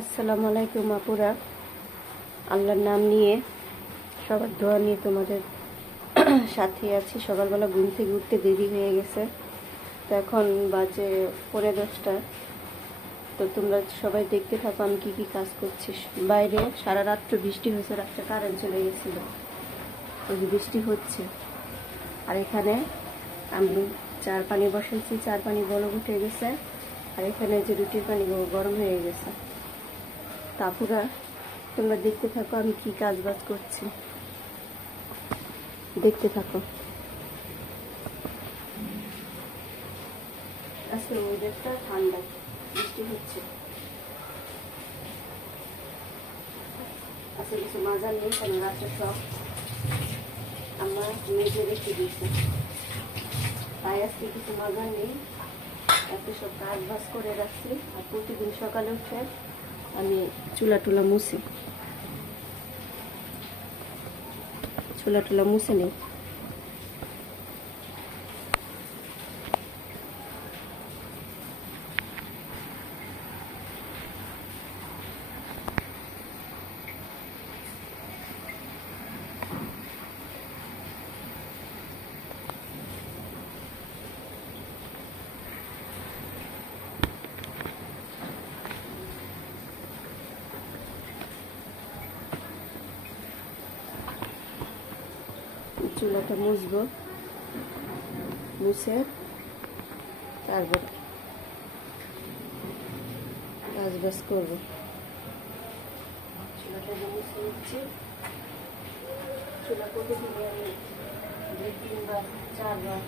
আসসালামু আলাইকুম আপুরা, আল্লাহর নাম নিয়ে সবার দোয়া নিয়ে তোমাদের সাথে আছি। সকালবেলা ঘুম থেকে উঠতে দেরি হয়ে গেছে, তো এখন বাজে 10:45। তো তোমরা সবাই দেখতে থাকো আমি কী কী কাজ করছি। বাইরে সারা রাত্র বৃষ্টি হয়েছে, রাত্রে কারেন্ট চলে গেছিলো, ওই যে বৃষ্টি হচ্ছে। আর এখানে আমি চার পানি বসাইছি, চার পানি বলক উঠে গেছে। আর এখানে যে রুটির পানি গরম হয়ে গেছে। তারপরে তোমরা দেখতে থাকো আমি কি কাজ বাজ করছি, দেখতে থাকো। আজকে ওয়েদারটা ঠান্ডা, বৃষ্টি হচ্ছে। আজকে কিছু মজা নেই, কেন রাত্রে সব আমার মেজে রেখে দিয়েছে, তাই আজকে কিছু মজা নেই। এত সব কাজ বাজ করে রাখছি। আর প্রতিদিন সকালে উঠে আমি চুলা টুলা মুছি, চুলা টুলা মুছে নিই। চুলাটা মুছবো, মুছে তারপর কাজ বাজ করবো। চুলাটা মুছে নিচ্ছি। চুলা প্রতিদিন আমি 2-3 বার 4 বার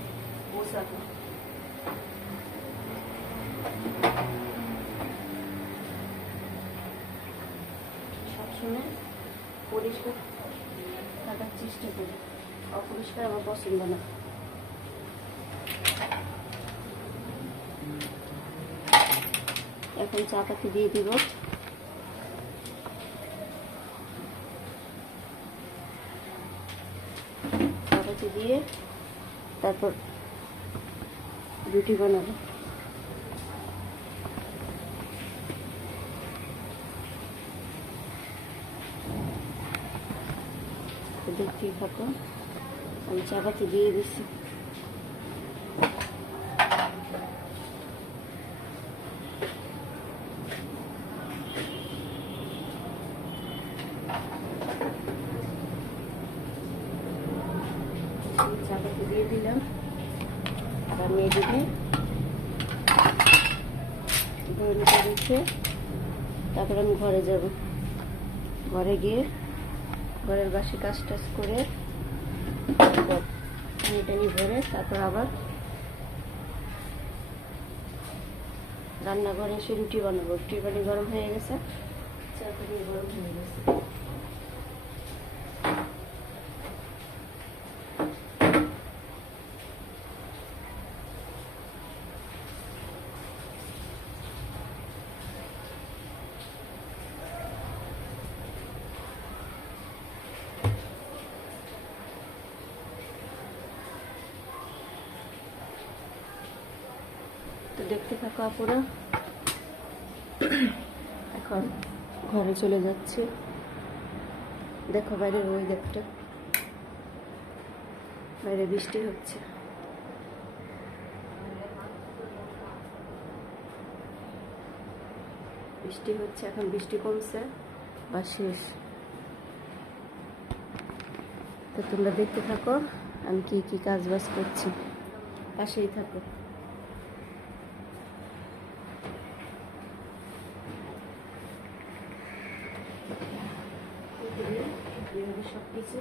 মোছাবো। সবসময় পরিষ্কার থাকার চেষ্টা করি, অপরিষ্কার আমার পছন্দ না। এখন চা পাতি দিয়ে দিব। চা পাতি দিয়ে তারপর রুটি বানাবো। দেখতেই থাকো, আমি চা পাতি দিয়ে দিচ্ছি। চা পাতি দিয়ে দিলাম। আর আমি এদিকে গরমটা রেখে তারপর আমি ঘরে যাব। ঘরে গিয়ে ঘরের বাসি কাজ টাজ করে পানি টানি ভরে তারপর আবার রান্নাঘরে এসে রুটি বানাবো। রুটির পানি গরম হয়ে গেছে, চা পানি গরম হয়ে গেছে। তো দেখতে থাকো আপুরা, এখন ঘরে চলে যাচ্ছে। দেখো বাইরের ওয়েদারটা, বাইরে বৃষ্টি হচ্ছে। বৃষ্টি হচ্ছে, এখন বৃষ্টি কমছে বা শেষ। তো তোমরা দেখতে থাকো আমি কি কি কাজ বাজ করছি, পাশেই থাকো। সবকিছু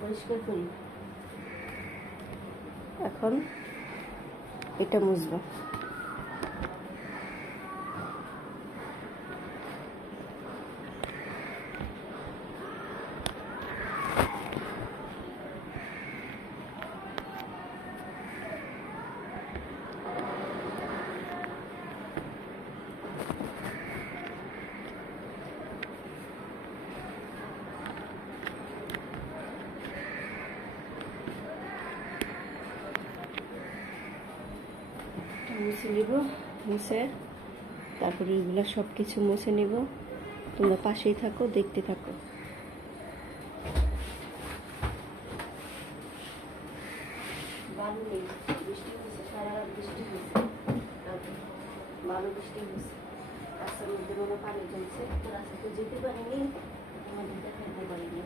পরিষ্কার করি। এখন এটা মুছবো। মুছে নিব, মুছে তারপরে এগুলো সব কিছু মুছে নিব। তোমরা পাশেই থাকো, দেখতে থাকো। বালু নেই, বৃষ্টি হয়েছে, সারা রাত বৃষ্টি হয়েছে, ভালো বৃষ্টি হয়েছে। রাস্তার মধ্যে কোনো পানি জমছে, তো রাস্তাতে যেতে পারিনি, তোমাদের দেখাতে পারিনি।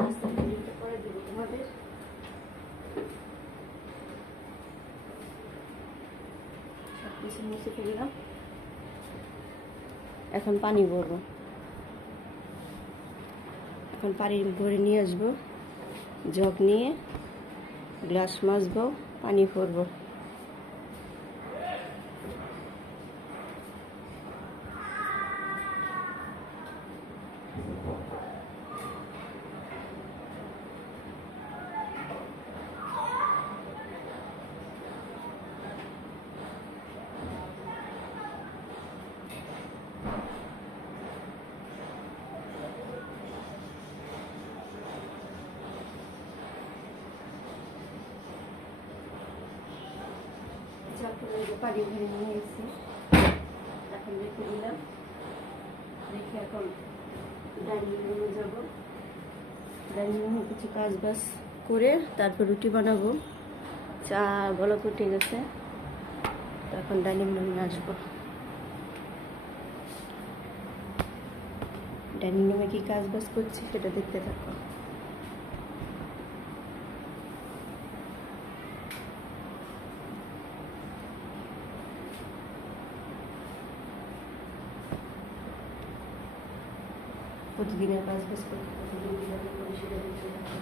রাস্তার ভিডিওটা করে দিব তোমাদের। সব কিছু মুছে ফেললাম, এখন পানি ভরবো। এখন পানি ভরে নিয়ে আসবো, জগ নিয়ে গ্লাস মাজবো, পানি ভরবো। পানি ভরে নিয়ে এসেছি, এখন রেখে দিলাম। রেখে এখন ডাইনিং রুমে যাবো। ডাইনিং রুমে কিছু কাজ বাজ করে তারপর রুটি বানাবো। চা বলা ফুটে গেছে, এখন ডাইনিং রুমে আসবো। ডাইনিং রুমে কি কাজ বাজ করছি সেটা দেখতে থাকো। প্রতিদিনের কাজ বাজ করতে প্রতিদিন কীভাবে করি সেটা দেখতে থাকো।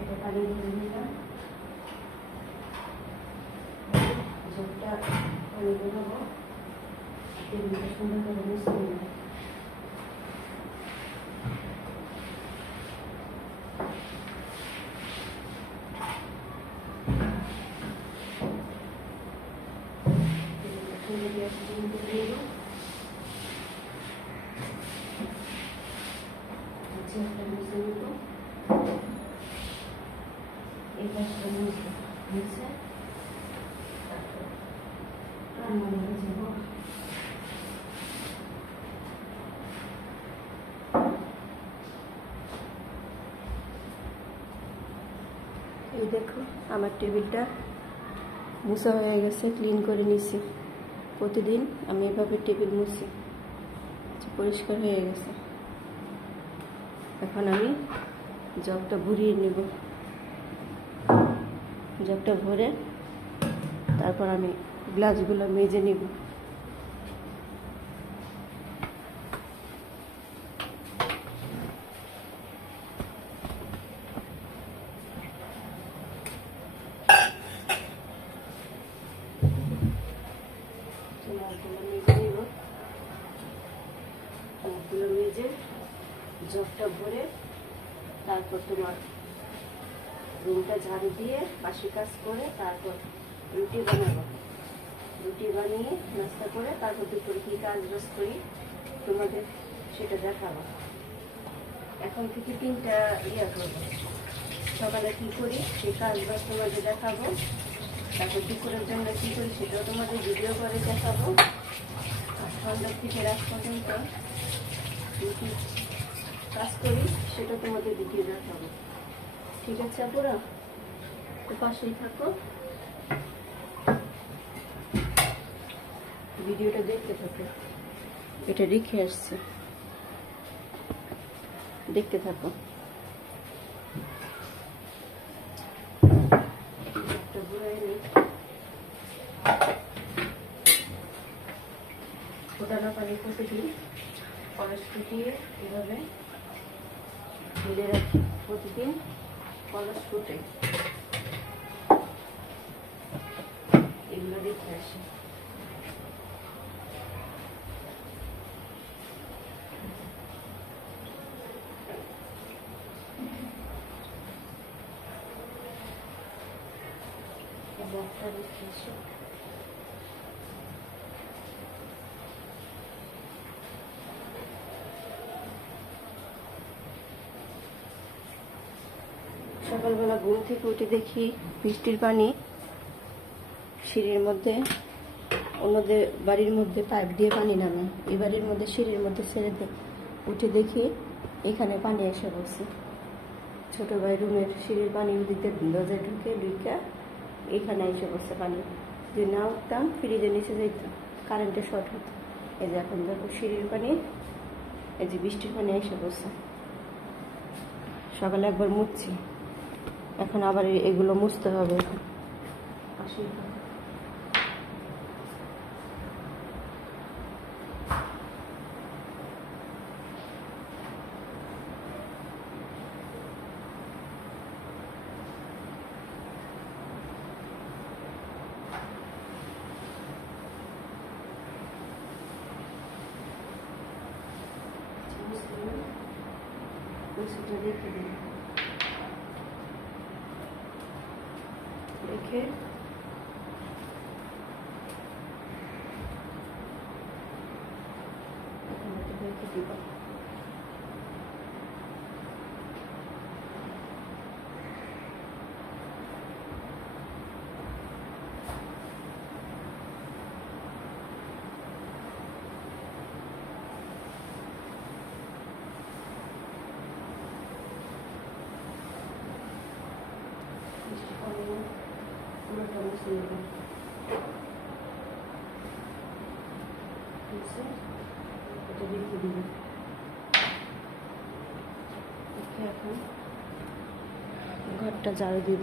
এটা পানি ভরে নিলাম, জগটা পানি বেরোবো, টেবিলটা সুন্দর করে মুছে নিলাম। এই দেখো আমার টেবিলটা মুছা হয়ে গেছে, ক্লিন করে নিছি। প্রতিদিন আমি এভাবে টেবিল মুছি, পরিষ্কার হয়ে গেছে। এখন আমি জগটা ভরিয়ে নেব। জগটা ভরে তারপর আমি গ্লাসগুলো মেজে নেব। মেজে জগটা ভরে তারপর তোমার রুমটা ঝাড়ু দিয়ে বাসি কাজ করে তারপর রুটি বানাবো। রুটি বানিয়ে নাস্তা করে তারপর দুপুরে কী কাজ বাজ করি তোমাদের সেটা দেখাবো। এখন থেকে 3টা করবো। সকালে কী করি সেই কাজ বাজ তোমাদের দেখাবো, তারপর দুপুরের জন্য কী করি সেটাও তোমাদের ভিডিও করে দেখাবো। আর সন্ধ্যার থেকে রাত পর্যন্ত কী কাজ করি সেটা তোমাদের ভিডিও দেখাবো। ঠিক আছে আপুরা, তো পাশেই থাকো, ভিডিওটা দেখতে থাকো। এটা রেখে আসছে, দেখতে থাকো। ফোটানো পানি প্রতিদিন কলস ফুটিয়ে এভাবে ঢেলে রাখি। প্রতিদিন কলস ফুটে, এগুলো দেখে আসি। বক্সটা দেখে আসি। সকালে সকালবেলা ঘুম থেকে উঠে দেখি বৃষ্টির পানি সিঁড়ির মধ্যে, অন্যদের বাড়ির মধ্যে পাইপ দিয়ে পানি নামে, এই বাড়ির মধ্যে সিঁড়ির মধ্যে ছেড়ে উঠে দেখি এখানে পানি এসে বসে। ছোট ভাই রুমের সিঁড়ির পানি দিতে দরজায় ঢুকে এখানে এসে বসে পানি। যদি না উঠতাম ফ্রিজের নিচে যেতাম, কারেন্টে শর্ট হতো। এই যে এখন দেখো সিঁড়ির পানি, এই যে বৃষ্টির পানি এসে বসে। সকালে একবার মুছছি, এখন আবার এগুলো মুছতে হবে। এখন আসি রেখে রেখে দিব। এখন ঘরটা ঝাড়ু দিব।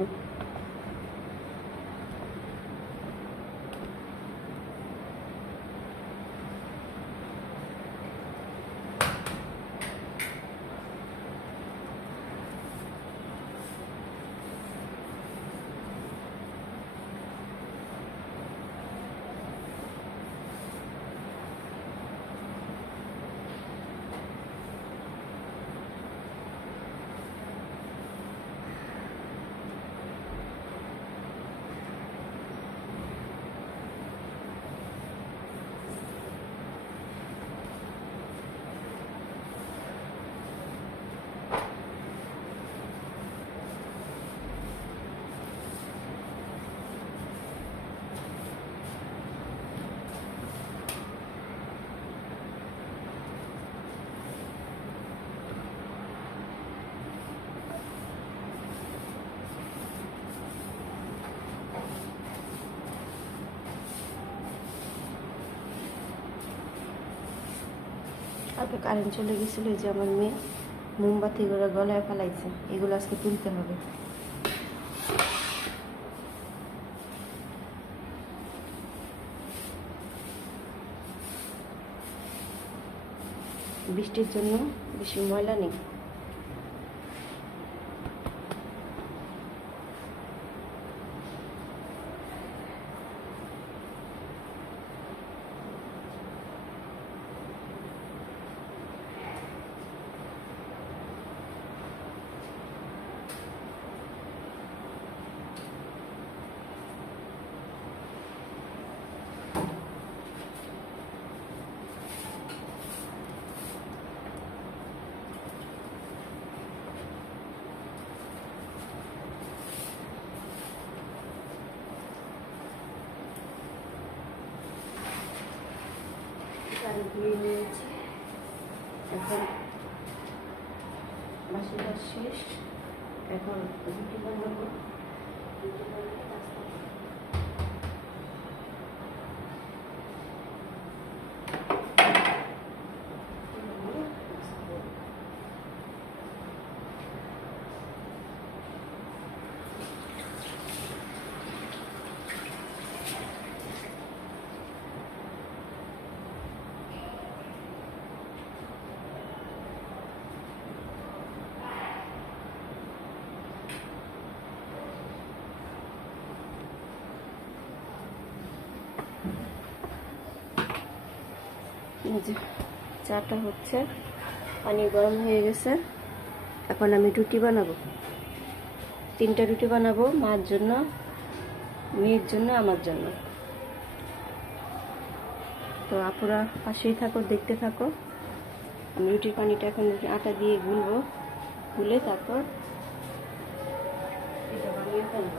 আগে কারেন্ট চলে গেছিলো, যে আমার মেয়ে মোমবাতিগুলো গলায় ফেলাইছে, এগুলো আজকে তুলতে হবে। বৃষ্টির জন্য বেশি ময়লা নেই। ধুয়ে নিয়েছি, এখন বাসিটা শেষ। এখন রুটি বানাবো। চাটা হচ্ছে, পানি গরম হয়ে গেছে। এখন আমি রুটি বানাবো, 3টা রুটি বানাবো, মার জন্য, মেয়ের জন্য, আমার জন্য। তো আপুরা পাশেই থাকো, দেখতে থাকো। আমি রুটির পানিটা এখন আটা দিয়ে গুলবো, গুলে তারপর দিয়ে ফেলো।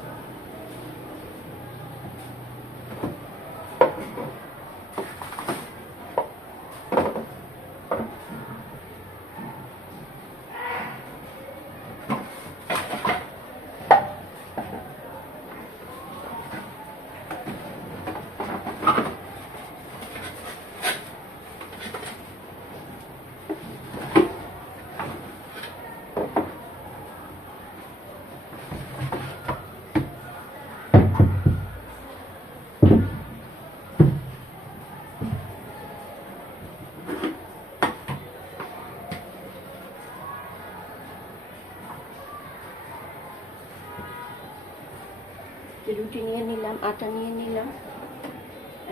রুটি নিয়ে নিলাম, আটা নিয়ে নিলাম।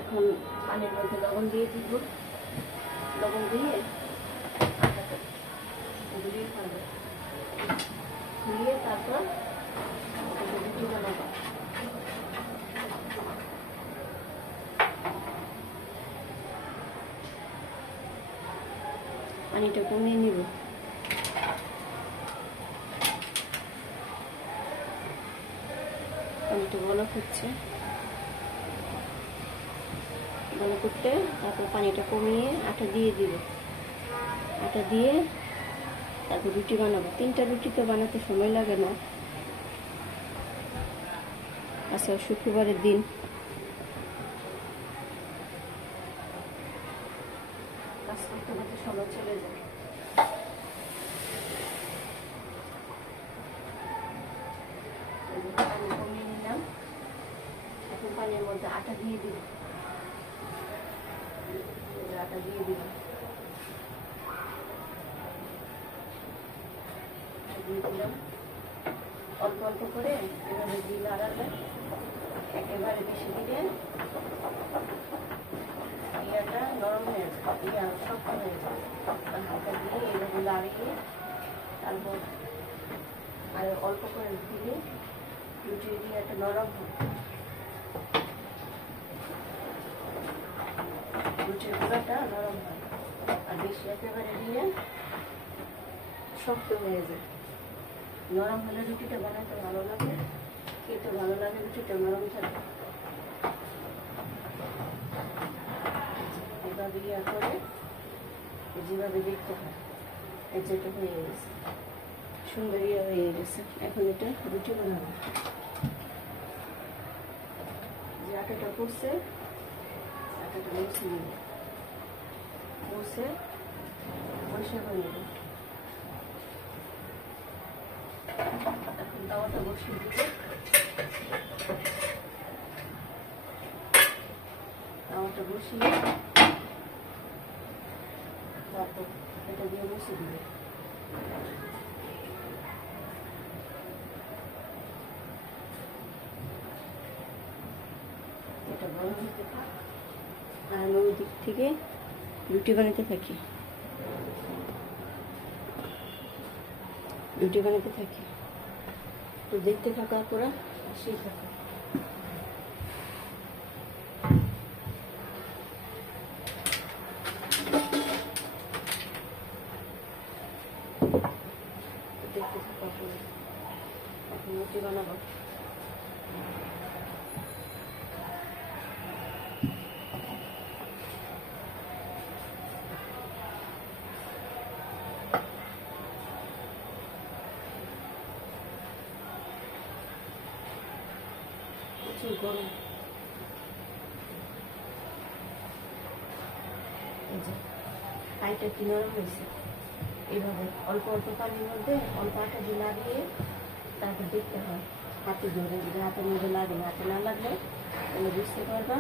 এখন পানির মধ্যে লবণ দিয়ে দিব। লবণ দিয়ে আটাটা গুলিয়ে ফেলবো, গুলিয়ে তারপর রুটি বানাবো। পানিটা কমিয়ে নিব। পানিটা বলক হচ্ছে, বলক করতে তারপর পানিটা কমিয়ে আটা দিয়ে দিব। আটা দিয়ে তারপর রুটি বানাবো। 3টা রুটি তো বানাতে সময় লাগে না। আচ্ছা, শুক্রবারের দিন। কাজ করতে করতে সময় চলে যায়। পানি কমিয়ে নিলাম। এখন পানির মধ্যে আটা দিয়ে দিব। আটা দিয়ে দিব, দিয়ে দিলাম অল্প অল্প করে। এভাবে দিয়ে লাড়ালে, একেবারে বেশি দিলে ইয়াটা নরম হয়ে যাবে, ইয়া শক্ত হয়ে যাবে। হালকা দিয়ে এভাবে লাড়িয়ে তারপর আর অল্প করে দিলে রুটির ইয়াটা নরম হবে। রুটির গুঁড়াটা নরম হয়। আর বেশি একেবারে দিয়ে শক্ত হয়ে যায়। নরম হলে রুটিটা বানাতে ভালো লাগে, খেতে ভালো লাগে। রুটিটা নরম থাকে। এভাবে ইয়া করে যেভাবে দেখতে হয়, এর যেটা হয়ে গেছে, সুন্দর ইয়ে হয়ে গেছে। এখন এটা রুটি বানাবো। যে আটাটা করছে, আটাটা মুছে নিব, মুছে পরিষ্কার করে নেব। এখন তাওয়াটা বসিয়ে দিব। তাওয়াটা বসিয়ে তারপর এটা দিয়ে মুছে দিবে। এটা গরম হতে থাক আর আমি ওই দিক থেকে রুটি বানাতে থাকি। রুটি বানাতে থাকি, তো দেখতে থাকা পুরা সেই থাকা। দেখতে থাকা পুরো। এখন রুটি বানাবো। প্রচুর গরম। এই যে পাইটা কি নরম হয়েছে। এইভাবে অল্প অল্প পানির মধ্যে অল্প আটা দিয়ে লাগিয়ে তারপর দেখতে হয় হাতে ধরে। যদি হাতের মধ্যে লাগে, হাতে না লাগলে তাহলে বুঝতে পারবা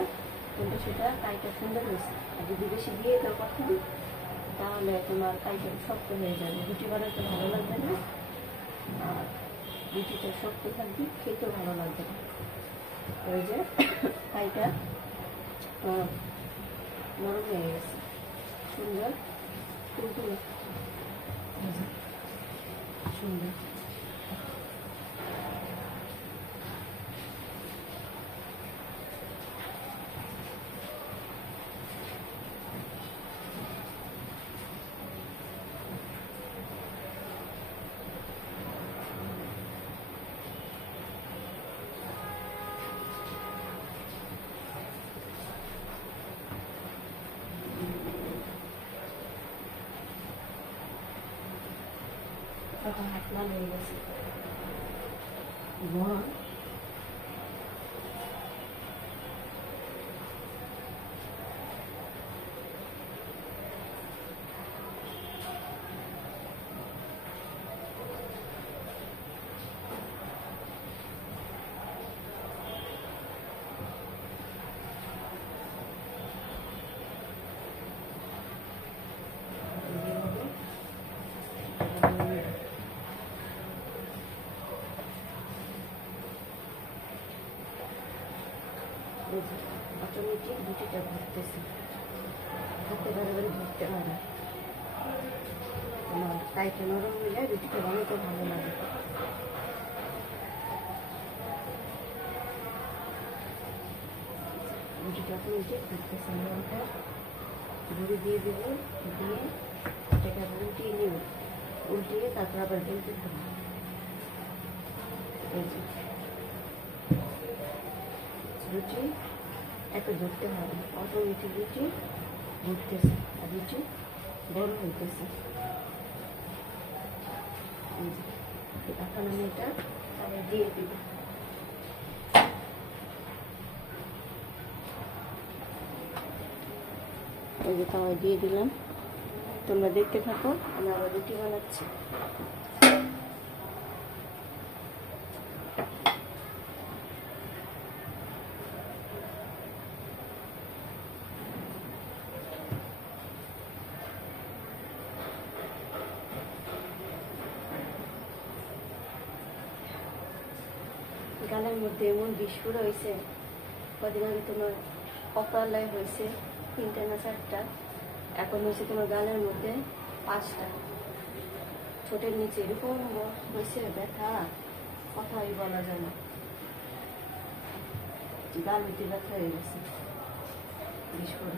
কিন্তু সেটা পাইটা সুন্দর হয়েছে। আর যদি বেশি দিয়ে দাও কখন, তাহলে তোমার পাইটা শক্ত হয়ে যাবে, রুটি বানাতে ভালো লাগবে না। আর রুটিটা শক্ত থাকবে, খেতেও ভালো লাগবে না। ওই যে পাইটা নরম হয়ে গেছে, সুন্দর তুলতুলে সুন্দর। তখন হাত লাল হয়ে গেছে। অটোমেটিক রুটিটা ঘুরতেছে, হাতে বারে ঘুরতে পারে। টাইটে নরম হলে রুটিটা বানাতে ভালো লাগে। রুটিটা অটোমেটিক ঘুরতেছে। ঘুরে দিয়ে দেবো, দিয়ে এটাকে উল্টিয়ে নেব, উল্টিয়ে তারপর আবার বেলতে থাকবো। রুটি এত ধরতে হবে, অটোমেটিক রুটি ঘুরতেছে আর রুটি বড় হইতেছে। এখন আমি এটা দিয়ে দিব। এই যে তাওয়ায় দিয়ে দিলাম, তোমরা দেখতে থাকো, আমি আবার রুটি বানাচ্ছি। গালের মধ্যে এমন বিস্ফোর হয়েছে, কদিন আগে তোমার কপালায় হয়েছে 3টা না 4টা, এখন হয়েছে তোমার গালের মধ্যে 5টা। ঠোঁটের নিচে এরকম হয়েছে ব্যথা, কথাই বলা যায় না। গাল হইতে ব্যথা হয়ে গেছে বিস্ফোর।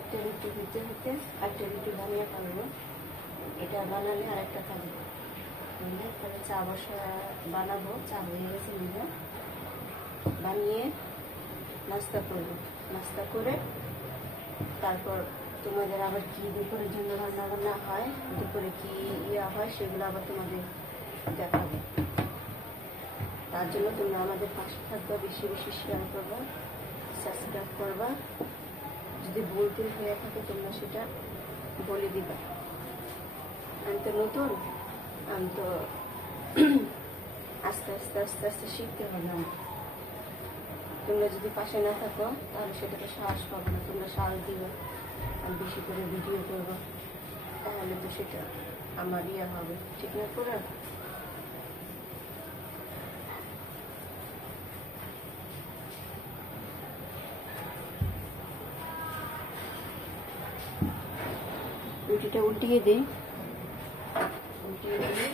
একটা রুটি হতে হতে একটা রুটি বানিয়ে পারবো। এটা বানালে আর একটা থাকবে, তাহলে চা বসা বানাবো। চা হয়ে গেছে, নিয়ে বানিয়ে নাস্তা করবো। নাস্তা করে তারপর তোমাদের আবার কি দুপুরের জন্য রান্না বান্না হয়, দুপুরে কি হয়, সেগুলো আবার তোমাদের দেখাবো। তার জন্য তোমরা আমাদের পাশে থাকবা, বেশি বেশি শেয়ার করবা, সাবস্ক্রাইব করবা। যদি বলতে হয়ে থাকে তোমরা সেটা বলে দিবা। আমি তো নতুন, আমি তো আস্তে আস্তে আস্তে আস্তে শিখতে হবে আমার। তোমরা যদি পাশে না থাকো তাহলে সেটাকে সাহস পাবো না। তোমরা সাহস দিবে, আমি বেশি করে ভিডিও করবো, তাহলে তো সেটা আমার হবে, ঠিক না? করে রুটিটা উল্টিয়ে দিই, উল্টিয়ে দিলে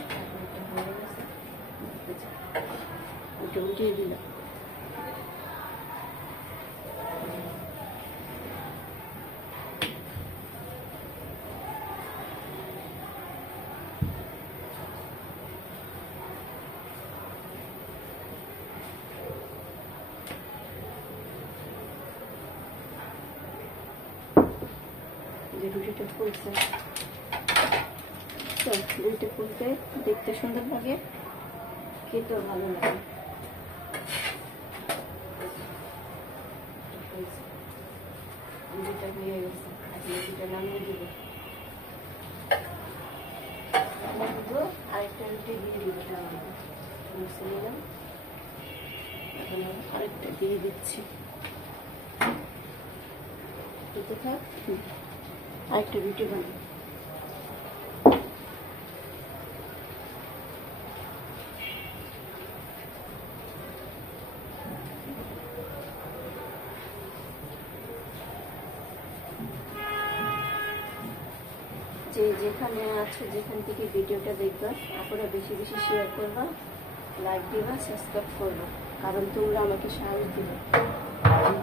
ওটা উল্টিয়ে দিলাম। যে রুটিটা ফুলছে, রুটিটা ফুলতে দেখতে সুন্দর লাগে, খেতেও ভালো লাগে। রুটিটা হয়ে গেছে, এখন রুটিটা নামিয়ে দিব। আরেকটা রুটি দিয়ে দিব, নিলাম, এখন আরেকটা দিয়ে দিচ্ছি। থাক, আরেকটা রুটি বানাবো। যে যেখানে আছো, যেখান থেকে ভিডিওটা দেখবা, আপনারা বেশি বেশি শেয়ার করবা, লাইক দিবা, সাবস্ক্রাইব করবা, কারণ তোমরা আমাকে সাহস দিবে।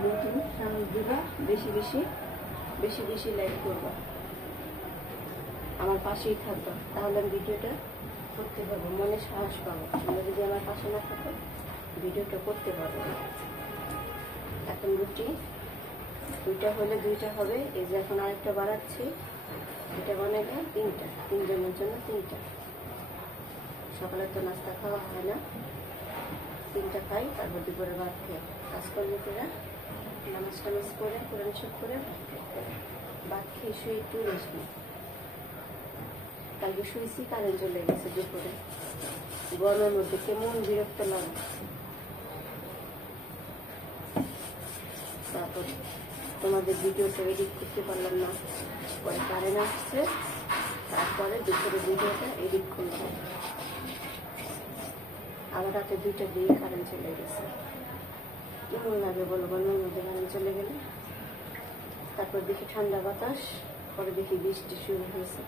নতুন সাহস দিবা, বেশি বেশি বেশি বেশি লাইক করবা, আমার পাশেই থাকবা, তাহলে আমি ভিডিওটা করতে পারবো, মনে সাহস পাবো। তোমরা যদি আমার পাশে না থাকো ভিডিওটা করতে পারবো না। এখন রুটি দুইটা হলে দুইটা হবে, এই যে এখন আরেকটা বাড়াচ্ছি, এটা বানাবে তিনটা, তিনজনের জন্য তিনটা। সকালে তো নাস্তা খাওয়া হয় না, তিনটা খাই, তারপর দুপুরে ভাত খেয়ে কাজ করলে তোরা নামাজ টামাজ করে কোরআন শরীফ করে ভাত খেয়ে শুয়ে একটু রেস্ট নিই। কালকে শুয়েছি, কারেন্ট চলে গেছে দুপুরে, গরমের মধ্যে কেমন বিরক্ত লাগে। তারপর তোমাদের ভিডিওটা এডিট করতে পারলাম না, পরে কারেন্ট আসছে, তারপরে দুপুরে ভিডিওটা এডিট করলাম। আবার রাতে 2টা দিয়ে কারেন্ট চলে গেছে। কেমন লাগে বলো গরমের মধ্যে কারেন্ট চলে গেলে? তারপর দেখি ঠান্ডা বাতাস, পরে দেখি বৃষ্টি শুরু হয়েছে।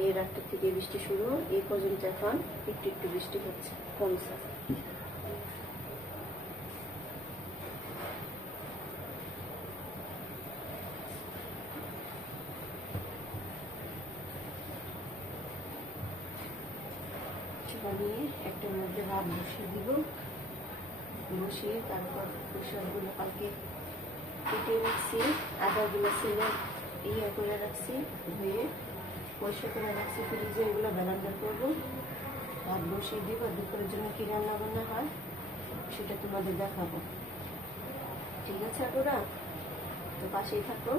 এই রাতটা থেকে বৃষ্টি শুরু, এই পর্যন্ত এখন একটু একটু বৃষ্টি হচ্ছে, কমছে। নিয়ে একটার মধ্যে ভাত বসিয়ে দিব, বসিয়ে তারপর সবগুলো কালকে কেটে রাখছি, আদাগুলো ছিল ইয়ে করে রাখছি, ধুয়ে পরিষ্কার করে রাখছি ফ্রিজে, এগুলো ব্যালেন্ডার করবো। ভাত বসিয়ে দিব, দুপুরের জন্য কি রান্না বান্না হয় সেটা তোমাদের দেখাবো। ঠিক আছে আপুরা, তো পাশেই থাকো,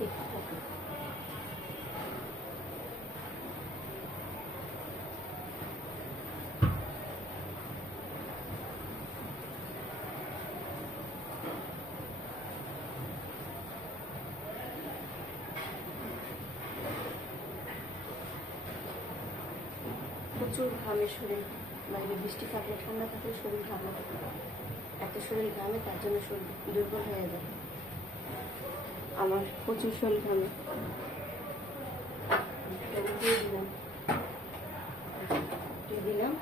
দেখতে থাকো। প্রচুর ঘামে শরীর, বাইরে বৃষ্টি থাকলে ঠান্ডা থাকলে শরীর ঘামে, এত শরীর ঘামে, তার জন্য শরীর দুর্বল হয়ে যায়। আমার প্রচুর শরীর ঘামে। দিলাম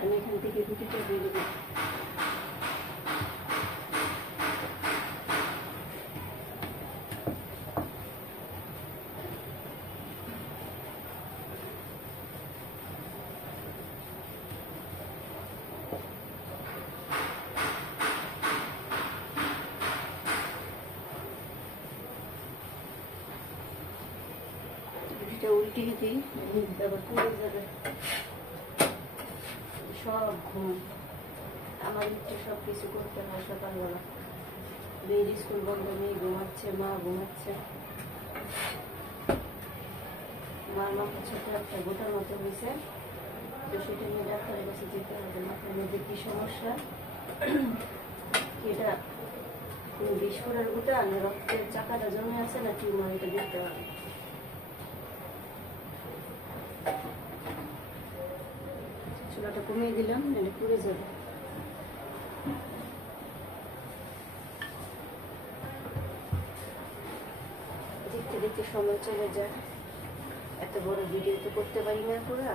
আমি এখান থেকে রুটিটা দিয়ে দেবো। উল্টিয়ে দিই, আবার পুড়ে যাবে সব ঘুম। আমার একটু সব কিছু করতে হয় সকালবেলা, মেয়ের স্কুল বন্ধ, মেয়ে ঘুমাচ্ছে, মা ঘুমাচ্ছে। মার মাথা ছোট একটা গোটার মতো হয়েছে, তো সেটা নিয়ে ডাক্তারের কাছে যেতে হবে। মাথার মধ্যে কি সমস্যা, এটা বিষ করার গোটা না রক্তের চাকাটা জমে আছে না টিউমার, এটা দেখতে হবে। চুলাটা কমিয়ে দিলাম, নাহলে পুড়ে যাবে। দেখতে দেখতে সময় চলে যায়, এত বড় ভিডিও তো করতে পারি না পুরা,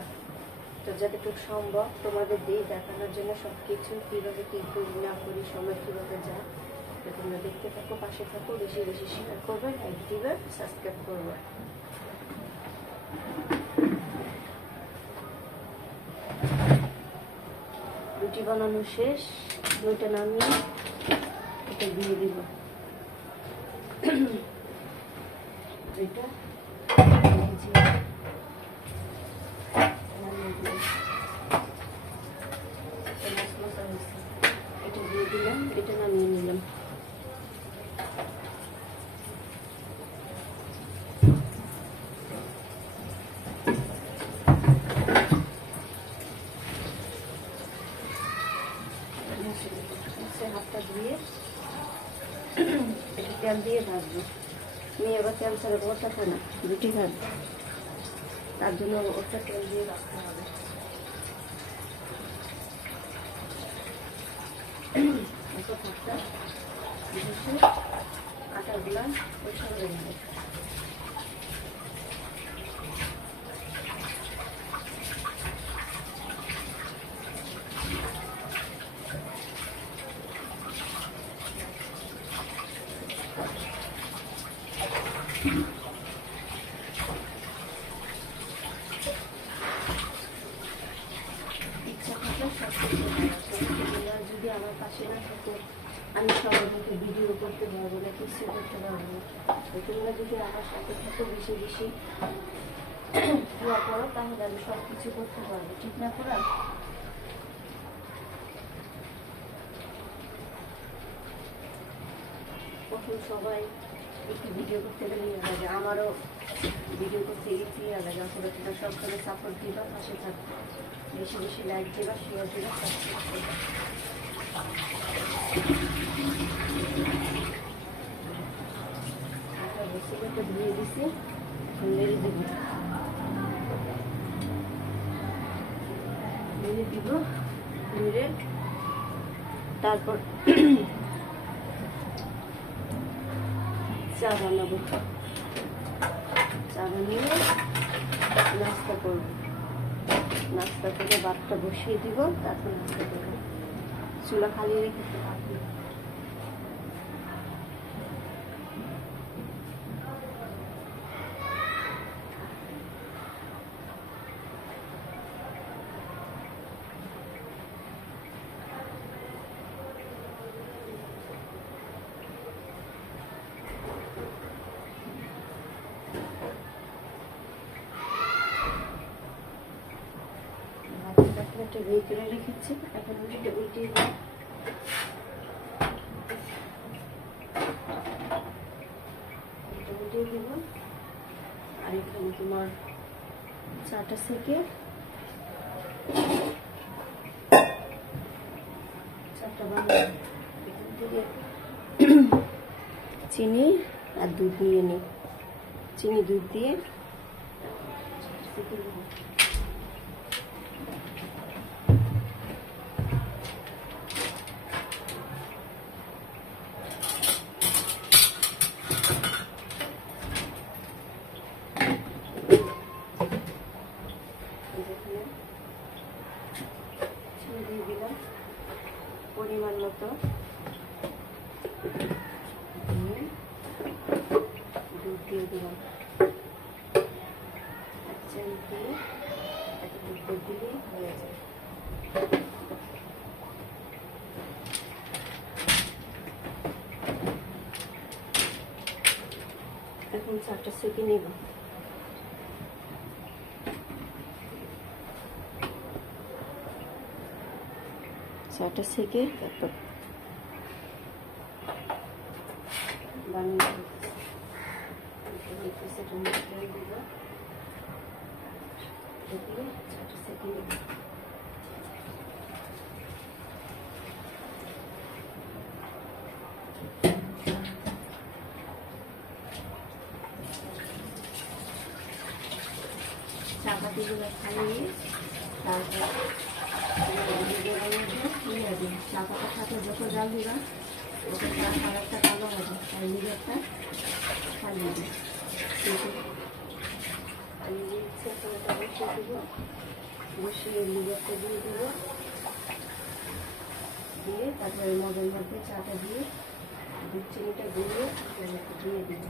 তো যতটুকু সম্ভব তোমাদের দিয়ে দেখানোর জন্য সবকিছু কীভাবে কী করি না করি, সময় কীভাবে যায়, তো তোমরা দেখতে থাকো, পাশে থাকো, বেশি বেশি শেয়ার করবে, লাইক দিবে, সাবস্ক্রাইব করবে। রুটি বানানো শেষ, ওইটা নামিয়ে এটা দিয়ে দিব। এটা দিয়ে দিলাম, এটা নামিয়ে নিলাম। হাতটা ধুয়ে এটা তেল দিয়ে ভাজবো। মেয়ে আবার তেল ছাড়া ওটা খায় না, রুটি ভাজবো, তার জন্য ওটা তেল দিয়ে রাখতে হবে। আটাগুলা পরিষ্কার করে নেব। কিছু করতে পারবো না। তোমরা যদি আমার সাথে থাকো বেশি বেশি দোয়া করো, তাহলে আমি সব কিছু করতে পারবো, ঠিক না পুরা? প্রথম সবাই একটু ভিডিও করতে গেলে ইয়ে লাগে, আমারও ভিডিও করতে গেছি ইয়ে লাগে। আসলে তোমরা সবসময় সাপোর্ট দিবা, পাশে থাকবে, বেশি বেশি লাইক দিবা, শেয়ার দিবা, সাবস্ক্রাইব করবা। একটা ধুয়ে দিছি, এখন নেড়ে দিব, নেড়ে দিব, নেড়ে তারপর চা বানাবো। চা বানিয়ে নাস্তা করবো, নাস্তা করে ভাতটা বসিয়ে দিব, তারপর নাস্তা করবো। চুলা খালি রেখে পারবো। একটা বের করে রেখেছি, এখন উল্টে উল্টিয়ে দিব। উল্টিয়ে দিব, আর এখানে তোমার চাটা সেকে চাটা বানিয়ে এখান থেকে চিনি আর দুধ নিয়ে নিই, চিনি দুধ দিয়ে সেকে নেব। দিয়ে দিলাম পরিমাণ মতো, দুধ দিয়ে দিলাম, এক চামচ দিয়ে একটা দুধ দিলেই হয়ে যায়। এখন চাটা সেকে নেব। চাটা সেকে তারপর বানিয়ে চাটা সেকে নেব। চাপাতিগুলো খাইয়ে তারপর চা পাতার সাথে যত জাল দিবা ওটা চা কালারটা কালো হবে, তাই লিভারটা খাইয়ে দিই। আমি দিচ্ছি, এখন ওটা বসিয়ে দেবো, বসিয়ে লিভারটা দিয়ে দেবো, দিয়ে তারপরে মগের মধ্যে চাটা দিয়ে দুধ চিনিটা দিয়ে দিয়ে দিই।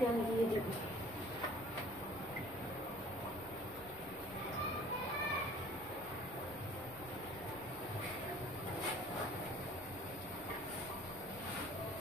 তেল দিয়ে দেবো।